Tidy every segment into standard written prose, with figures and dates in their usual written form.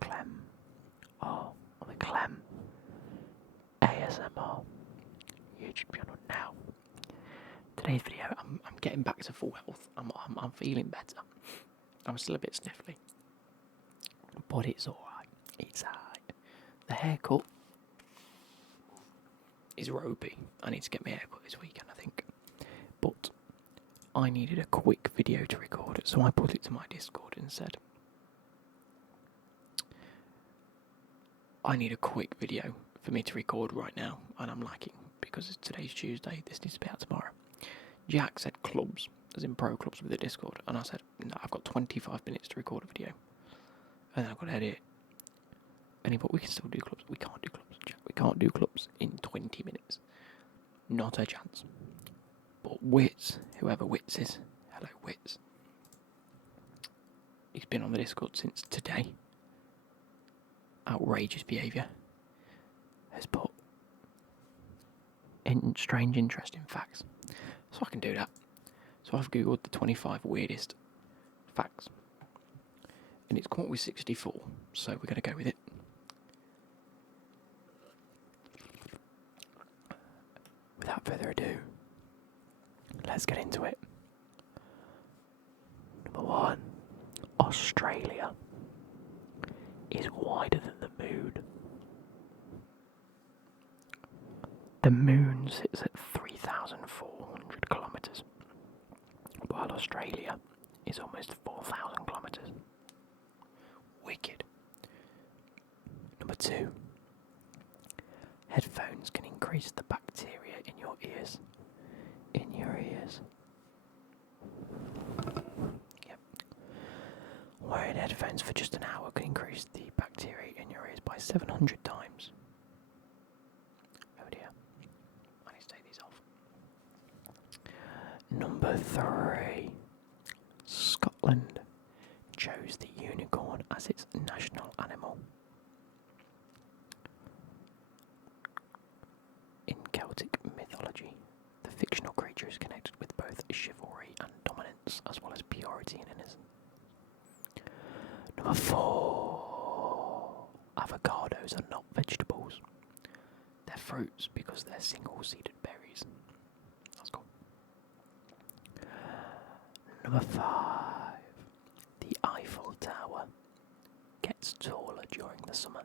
Clem. Oh, the Clem ASMR YouTube channel now. Today's video, I'm getting back to full health. I'm feeling better. I'm still a bit sniffly, but it's alright. It's alright. The haircut is ropey. I need to get my haircut this weekend, I think. But I needed a quick video to record, so I put it to my Discord and said, I need a quick video for me to record right now, and I'm lacking because today's Tuesday. This needs to be out tomorrow. Jack said clubs, as in pro clubs with the Discord, and I said, no, I've got 25 minutes to record a video, and then I've got to edit it. And he thought, we can still do clubs. We can't do clubs, Jack. We can't do clubs in 20 minutes. Not a chance. But Wits, whoever Wits is, hello Wits, he's been on the Discord since today. Outrageous behaviour. Has put in strange, interesting facts. So I can do that. So I've googled the 25 weirdest facts. And it's come up with 64, so we're going to go with it. Without further ado, let's get into it. Number 1. Australia is wider than the moon. The moon sits at 3,400 kilometres, while Australia is almost 4,000 kilometres. Wicked. Number 2. Headphones can increase the bacteria in your ears. In your ears. Yep. Wearing headphones for just an hour can increase the bacteria in your ears by 700 times. Oh dear. I need to take these off. Number 3. Scotland chose the unicorn as its national animal. In Celtic mythology, the fictional creature is connected with both chivalry and dominance, as well as purity and innocence. Number 4. Avocados are not vegetables. They're fruits because they're single-seeded berries. That's cool. Number 5. The Eiffel Tower gets taller during the summer.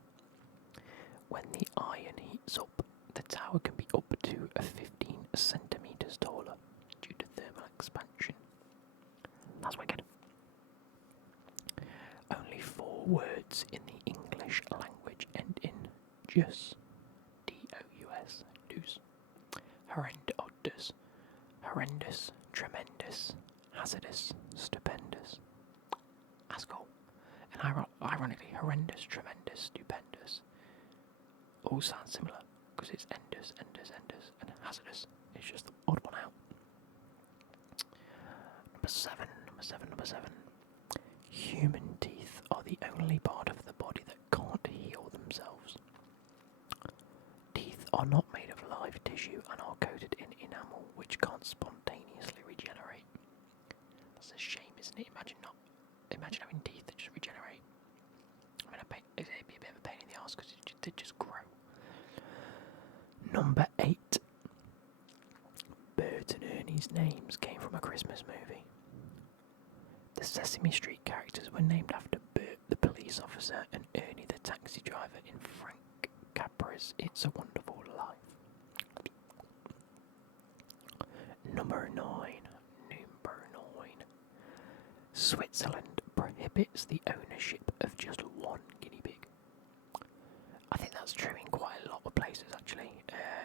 When the iron heats up, the tower can be up to 15 centimetres taller due to thermal expansion. That's wicked. Only 4 words in the English language end in jus. D-O-U-S. Deuce. Horrendous. Horrendous. Tremendous. Hazardous. Stupendous. That's cool. And ironically, horrendous, tremendous, stupendous all sound similar because it's enders, and hazardous. It's just the odd one out. Number 7. Human teeth are the only part of the body that can't heal themselves. Teeth are not made of live tissue and are coated in enamel, which can't spontaneously regenerate. That's a shame, isn't it? Imagine having teeth that just regenerate. I mean, it'd be a bit of a pain in the arse because they just grow. Number 8. Bert and Ernie's names came from a Christmas movie. The Sesame Street characters were named after Bert the police officer and Ernie the taxi driver in Frank Capra's It's a Wonderful Life. Number 9. Switzerland prohibits the ownership of just one guinea pig. I think that's true in quite a lot of places actually,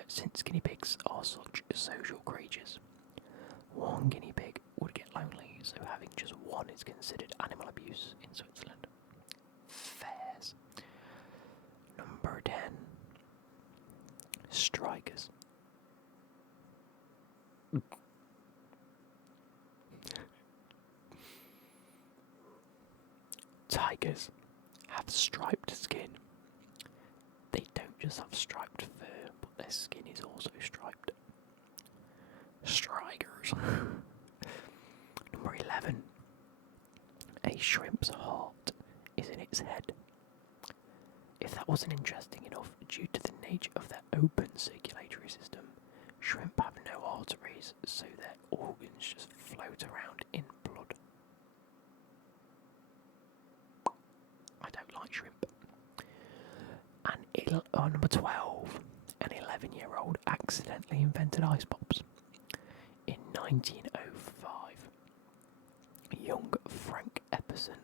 since guinea pigs are such social creatures. One guinea pig would get lonely, so having just one is considered animal abuse in Switzerland. Fairs. Number 10. Strikers. Tigers have striped skin. They don't just have striped fur, but their skin is also striped. Strikers. Number 11. A shrimp's heart is in its head. If that wasn't interesting enough, due to the nature of their open circulatory system, shrimp have no arteries, so their organs just float around in blood. I don't like shrimp. And number 12, an 11-year-old accidentally invented ice pops. In 1905, young Frank Epperson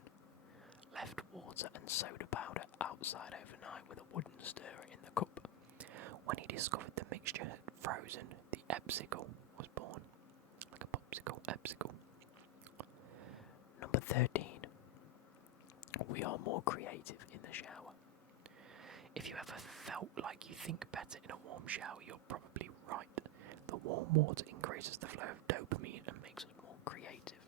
left water and soda powder outside overnight with a wooden stirrer in the cup. When he discovered the mixture had frozen, the Epsicle was born. Like a popsicle, Epsicle. Number 13. We are more creative in the shower. If you ever felt like you think better in a warm shower, you're probably right. The warm water increases the flow of dopamine and makes us more creative.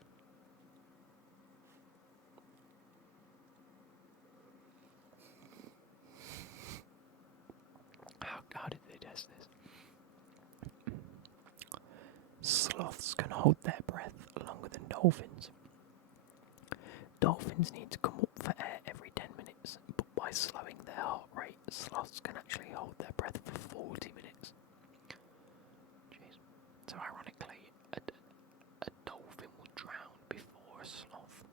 How did they test this? Sloths can hold their breath longer than dolphins. Dolphins need to come up for air every 10 minutes, but by slowing their heart rate, sloths can actually hold their breath for 40 minutes. Jeez. So ironically, a dolphin will drown before a sloth.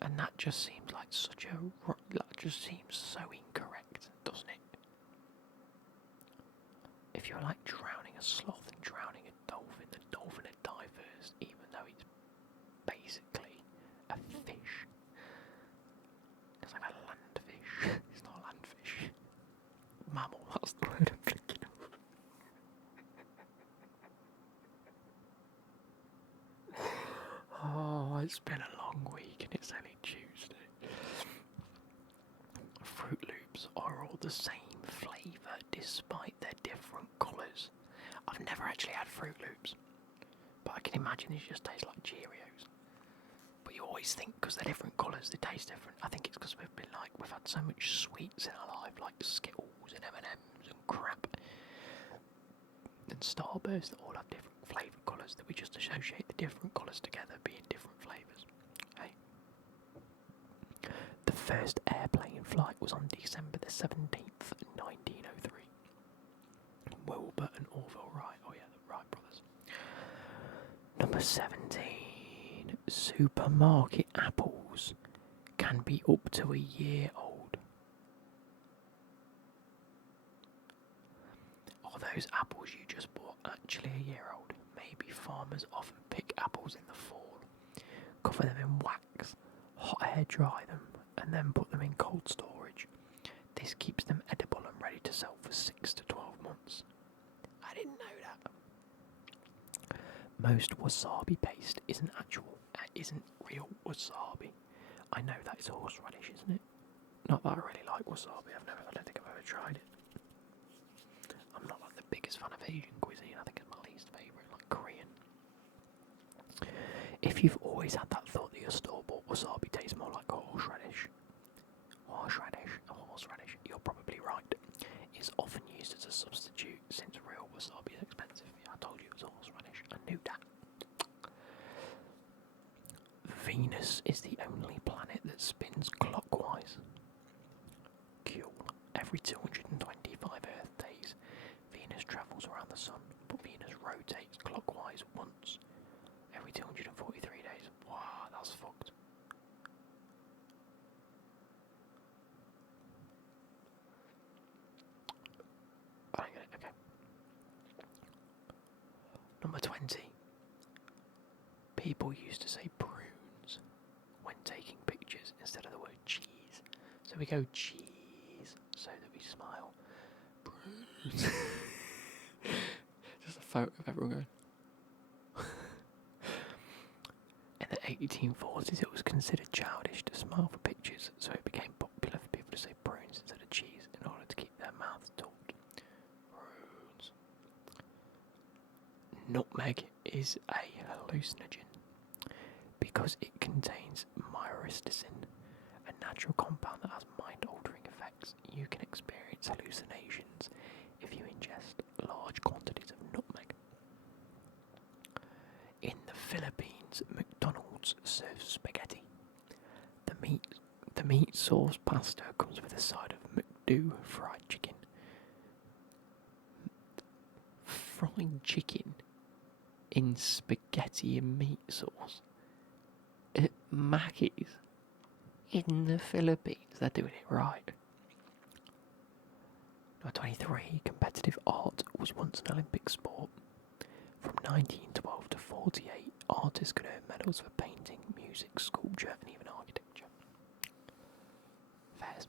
And that just seems like that just seems so incorrect, doesn't it? If you're like drowning a sloth and drowning a dolphin, the dolphin would die first, even though it's basically a fish. It's like a land fish. It's not a land fish. Mammal, that's the word I'm thinking of. Oh, it's been a long week and it's only Tuesday. Fruit Loops are all the same flavour despite their different colours. I've never actually had Fruit Loops, but I can imagine these just taste like Cheerios. But you always think because they're different colours, they taste different. I think it's because we've had so much sweets in our life, like Skittles and M&M's and crap, and Starburst that all have different flavoured colours that we just associate the different colours together being different flavours. Hey. The first airplane flight was on December the 17th, 1903. Wilbur and Orville Wright. Oh yeah, the Wright brothers. Number 17. Supermarket apples can be up to a year old. Are those apples you just bought actually a year old? Maybe farmers often pick apples in the fall, cover them in wax, hot air dry them, and then put them in cold storage. This keeps them edible and ready to sell for 6 to 12 months. I didn't know that. Most wasabi paste isn't real wasabi. I know that is horseradish, isn't it? Not that I really like wasabi. I don't think I've ever tried it. I'm not like the biggest fan of Asian cuisine. I think it's my least favourite, like Korean. If you've always had that thought that your store-bought wasabi tastes more like horseradish, you're probably right. It's often used as a substitute since real wasabi is expensive. Yeah, I told you it was horseradish. I knew that. Venus is the only planet that spins clockwise. Cool. Every 225 Earth days, Venus travels around the Sun, but Venus rotates clockwise once every 243 days. Wow, that's fucked. I get it, okay. Number 20. People used to say prunes when taking pictures instead of the word cheese. So we go cheese so that we smile. Prunes. Just a photo of everyone going. In the 1840s, it was considered childish to smile for pictures, so it became popular for people to say prunes instead of cheese in order to keep their mouths taut. Prunes. Nutmeg is a hallucinogen because it contains myristicin, a natural compound that has mind-altering effects. You can experience hallucinations if you ingest large quantities of nutmeg. In the Philippines, McDonald's serves spaghetti. The The meat sauce pasta comes with a side of McDo fried chicken. Fried chicken in spaghetti and meat sauce at Mackey's in the Philippines. They're doing it right. Number 23. Competitive art was once an Olympic sport. From 1912 to 48, artists could earn medals for painting, music, sculpture, and even architecture. Fairs.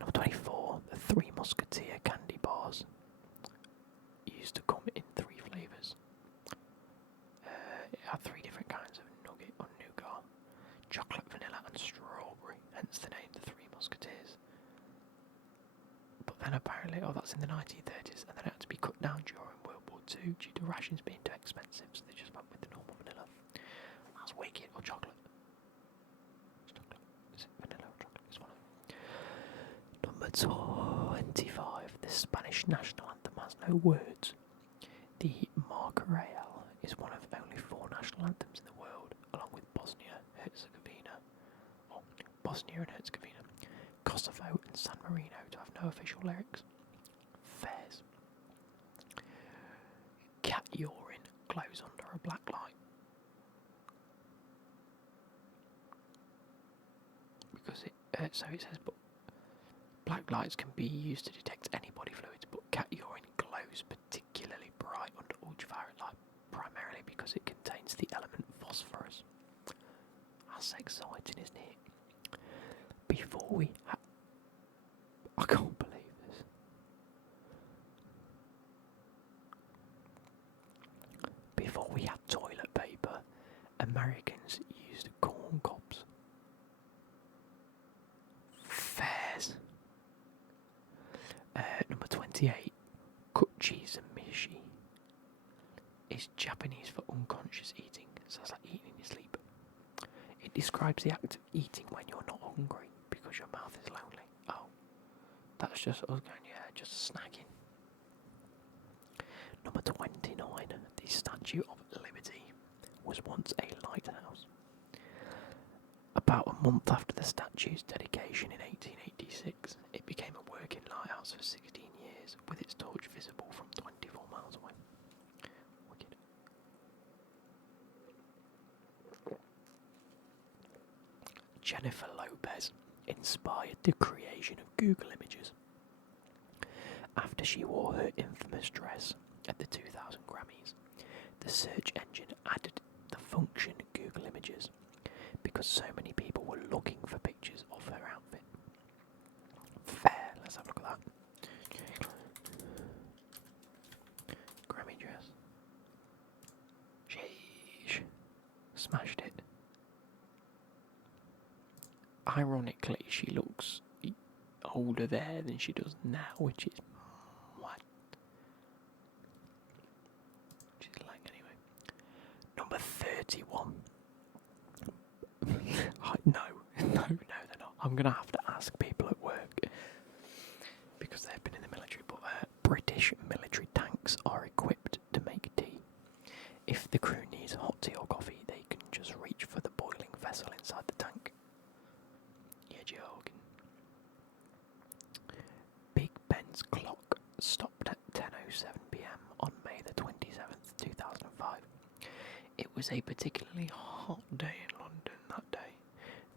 Number 24. The Three Musketeer candy bars used to come in 3 flavours. It had 3 different kinds of nugget or nougat, chocolate, vanilla, and strawberry. Hence the name, the Three Musketeers. But then apparently, that's in the 1930s, and then it had to be cut down during World War II due to rations being too expensive, so they just went with the normal vanilla. That's wicked. Or chocolate. It's chocolate. Is it vanilla or chocolate? It's one of them. Number 25. The Spanish national anthem has no words. The Marcarel is one of only 4 national anthems in the world, along with Bosnia and Herzegovina, Kosovo, and San Marino, to have no official lyrics. Fairs. Cat urine glows under a black light. Because so it says, but black lights can be used to detect any body fluids, but cat urine glows particularly bright under ultraviolet light, primarily because it contains the element phosphorus. That's exciting, isn't it? Before we I can't believe this. Before we had toilet paper, Americans used corn cobs. Fairs. Number 28. Cut cheese and mishi is Japanese for unconscious eating, so it's like eating in your sleep. It describes the act of eating when you're not hungry because your mouth is lonely. Oh, that's just us going, yeah, just snacking. Number 29. The Statue of Liberty was once a lighthouse. About a month after the statue's dedication in 1886, it became a working lighthouse for 16 years, with its torch visible from 24 miles away. Wicked. Jennifer Lopez inspired the creation of Google Images after she wore her infamous dress at the 2000 Grammys. The search engine added the function Google Images because so many people were looking for pictures of her outfit. Fair, let's have a look at that. Grammy dress. Sheesh. Smashed it. Ironically, she looks older there than she does now, which is what? She's like, anyway. Number 31. No, they're not. I'm going to have to ask people at work because they've been in the military, but British military tanks are equipped to make tea. If the crew needs hot tea or coffee, they can just reach for the boiling vessel inside the tank. Yeah, joking. Big Ben's clock stopped at 10:07 p.m. on May the 27th, 2005. It was a particularly hot day in London that day.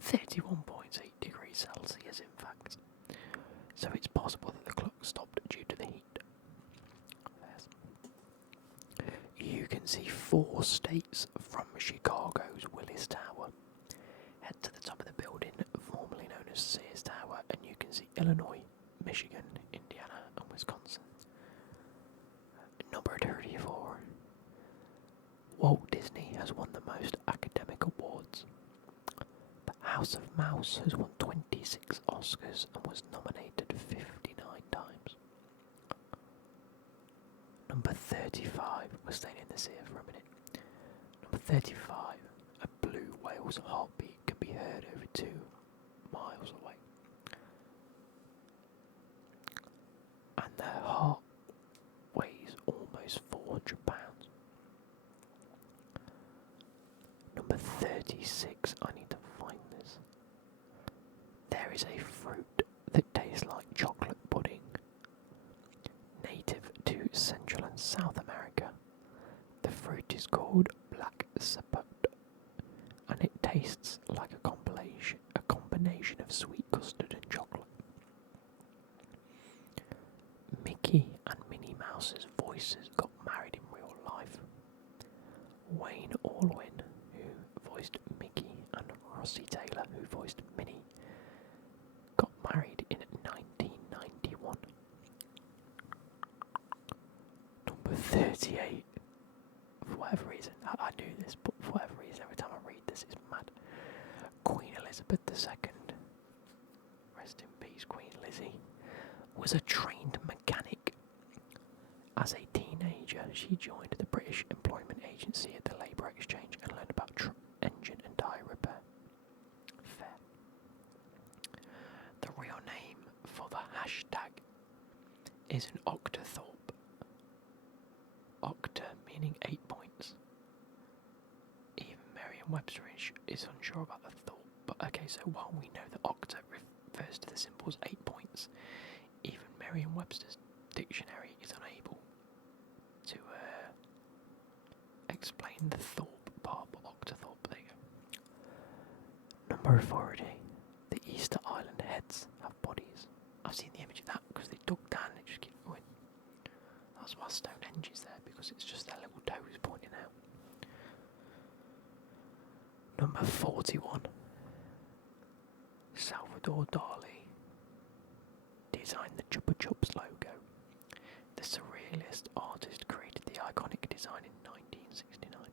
31.8 degrees Celsius, in fact. So it's possible that the clock stopped due to the heat. You can see 4 states from Chicago's Willis Tower. Head to the top of the building, formerly known as Sears Tower, and you can see Illinois, Michigan, Indiana, and Wisconsin. Number 34. Walt Disney has won the most academic awards. The House of Mouse has won 26 Oscars and was nominated 59 times. Number 35. We're staying in this here for a minute. Number 35. A blue whale's heartbeat can be heard over 2 miles away. And their heart weighs almost 400 pounds. Number 36. I need to find is a fruit that tastes like chocolate pudding, native to Central and South America. The fruit is called black sapot, and it tastes like a combination of sweet custard and chocolate. Mickey and Minnie Mouse's voices got married in real life. Wayne Allwyn, who voiced Mickey, and Rossi Taylor, who voiced Minnie, got married in 1991. Number 38. For whatever reason, I knew this, but for whatever reason, every time I read this, it's mad. Queen Elizabeth II, rest in peace, Queen Lizzie, was a trained mechanic. As a teenager, she joined the British Employment Agency at the Labour Exchange and learned about engine and tyre repair. Fair. The real name for the hashtag is an octothorpe. Octa meaning 8 points. Even Merriam-Webster is unsure about the thorpe, but okay, so while we know that octa refers to the symbols 8 points, even Merriam-Webster's dictionary is unable to explain the thorpe part, but octothorpe, there you go. Number 40. The Easter Island heads have bodies. I've seen the image of that because they dug down and they just keep going. That's why Stonehenge is there, because it's just their little toes pointing out. Number 41. Salvador Dali designed the Chupa Chups logo. The surrealist artist created the iconic design in 1969.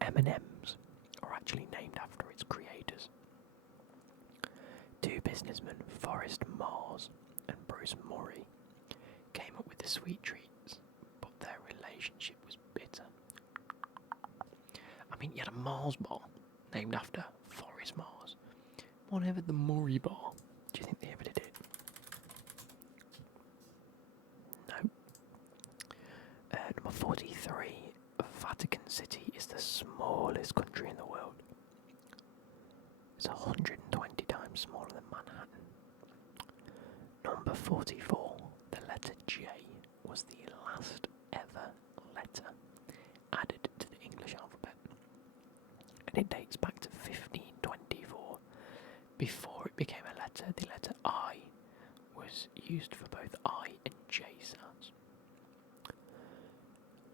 M&M's are actually named after its creators. Two businessmen, Forrest Mars and Bruce Murray, came up with the sweet treats, but their relationship was bitter. I mean, you had a Mars bar named after Forrest Mars. Whatever the Murray bar. Do you think they ever did it? No. Number 43. Vatican City is the smallest country in the world. It's 120 times smaller than Manhattan. Number 44. The letter J was the last ever letter added to the English alphabet. And it dates back to 1524. Before it became a letter, the letter I was used for both I and J sounds.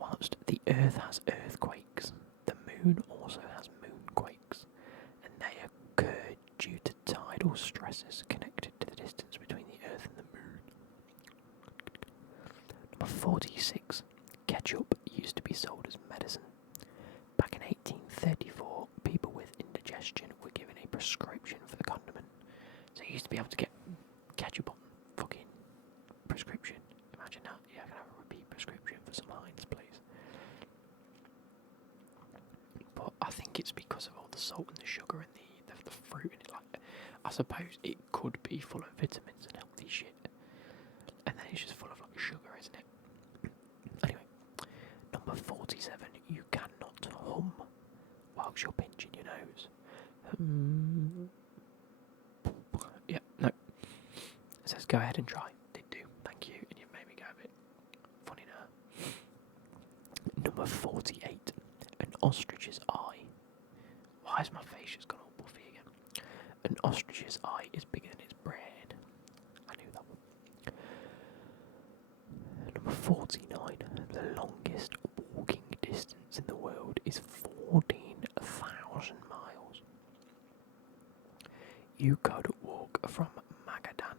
Whilst the Earth has earthquakes, the Moon also has moonquakes, and they occur due to tidal stresses connected to the distance between the Earth and the Moon. Number 46. Ketchup used to be sold as medicine. Back in 1834, people with indigestion were given a prescription for the condiment. So you used to be able to get ketchup on fucking prescription. Imagine that. Yeah, I can have a repeat prescription for some Heinz, please. But I think it's because of all the salt and the sugar and the fruit in it. Like, I suppose it could be full of vitamins and healthy shit, and then it's just full of like sugar, isn't it? Anyway, number 47. You cannot hum whilst you're pinching your nose. Yeah, no. It says go ahead and try. Did do. Thank you. And you've made me go a bit funny now. Number 48. An ostrich's eye. Why is my face just gone all buffy again? An ostrich's eye is bigger than its brain. I knew that one. Number 49. The longest walking distance in the world is 14,000 miles. You could walk from Magadan.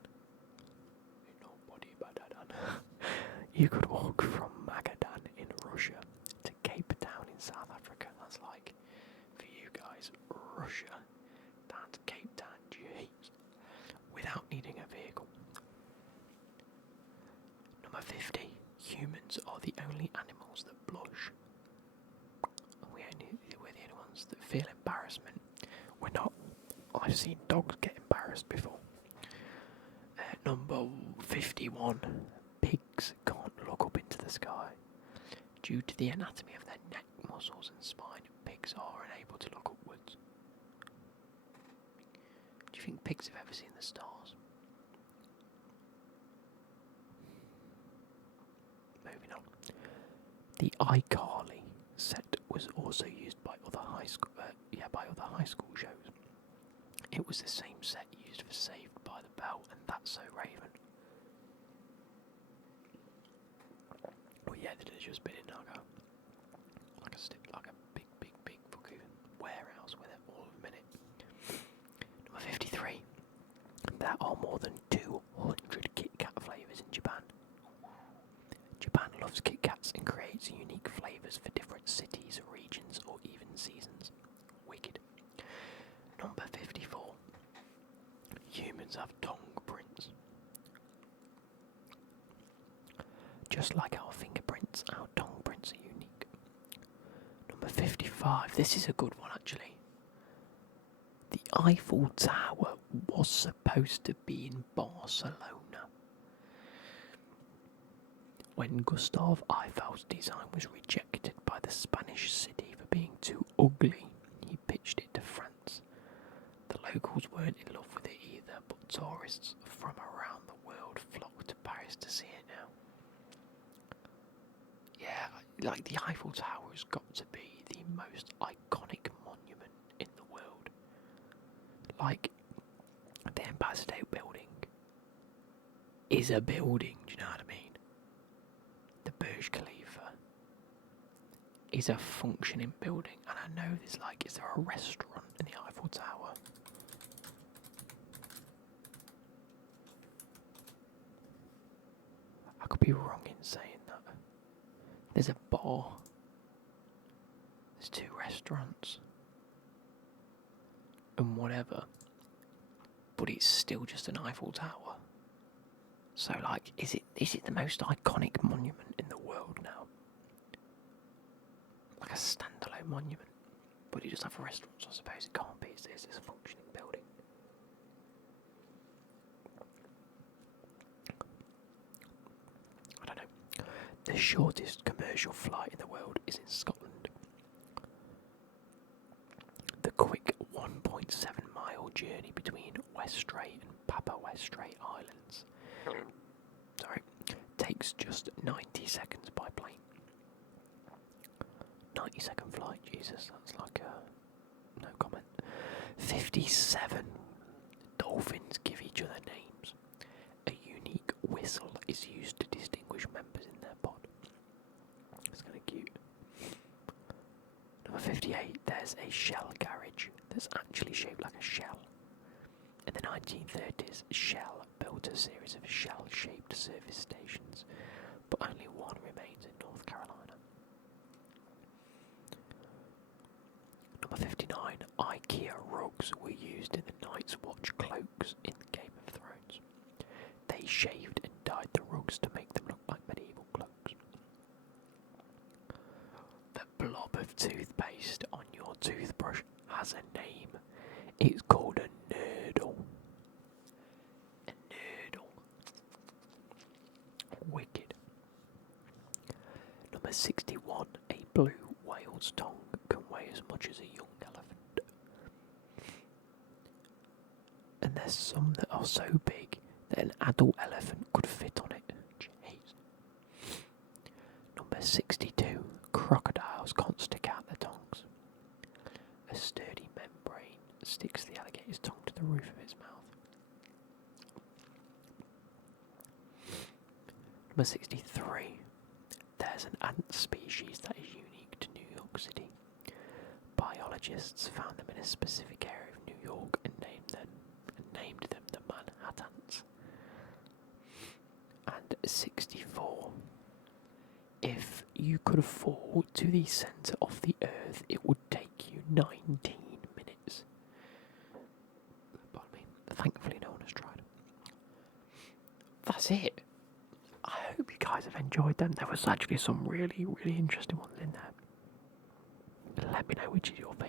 Nobody Badadan. You could walk from Magadan in Russia to Cape Town in South Africa. That's like, for you guys, Russia down to Cape Town, jeez, without needing a vehicle. Number 50. Humans are the only animals that blush. We're the only ones that feel embarrassment. We're not. I've seen dogs get embarrassed before. Number 51. Pigs can't look up into the sky. Due to the anatomy of their neck muscles and spine, pigs pigs are unable to look upwards. Do you think pigs have ever seen the stars? Moving on. The iCarly set was also used by other high school shows. It was the same set used for Saved by the Bell and That's So Raven. Oh yeah, the delicious bit in Nago. Like a big fucking warehouse with it, all of them in it. Number 53. There are more than 200 Kit Kat flavours in Japan. Japan loves Kit Kats and creates unique flavours for different cities, regions, or even seasons. Wicked. Number 54. Humans have tongue prints. Just like our fingerprints, our tongue prints are unique. Number 55. This is a good one, actually. The Eiffel Tower was supposed to be in Barcelona. When Gustave Eiffel's design was rejected by the Spanish city for being too ugly, he pitched it to France. The locals weren't in love with it either, but tourists from around the world flocked to Paris to see it now. Yeah, like the Eiffel Tower has got to be the most iconic monument in the world. Like, the Empire State Building is a building, do you know what I mean? The Burj Khalifa is a functioning building, and I know there's is there a restaurant in the Eiffel Tower? I could be wrong in saying that. There's a bar. There's 2 restaurants. And whatever. But it's still just an Eiffel Tower. So, is it the most iconic monument in the world now? Like a standalone monument. But you just have a restaurant, so I suppose it can't be. It's a functioning building. I don't know. The shortest commercial flight in the world is in Scotland. The quick 1.7 mile journey between Westray and Papa Westray Islands takes just 90 seconds by plane. 90-second flight, Jesus, that's no comment. 57. Dolphins give each other names. A unique whistle is used to distinguish members in their pod. It's kind of cute. Number 58. There's a shell garage that's actually shaped like a shell. In the 1930s, Shell built a series of shell-shaped service stations, but only one remains in North Carolina. Number 59. IKEA rugs were used in the Night's Watch cloaks in Game of Thrones. They shaved and dyed the rugs to make them look like medieval cloaks. The blob of toothpaste on your toothbrush has a name. It's called a nurdle. A nurdle. Wicked. Number 61. A blue whale's tongue can weigh as much as a young elephant. And there's some that are so big that an adult elephant could fit on it. Jeez. Number 62. Crocodiles can't stick out their tongues. A sturdy membrane sticks the alligator's tongue to the roof of its mouth. Number 63. There's an ant species that is unique to New York City. Biologists found them in a specific area of New York and named them the Manhattans. And 64. If you could fall to the centre of the earth, it would take you 19 minutes. Pardon me. Thankfully no one has tried. That's it. I hope you guys have enjoyed them. There was actually some really, really interesting ones in there. Let me know which is your favourite.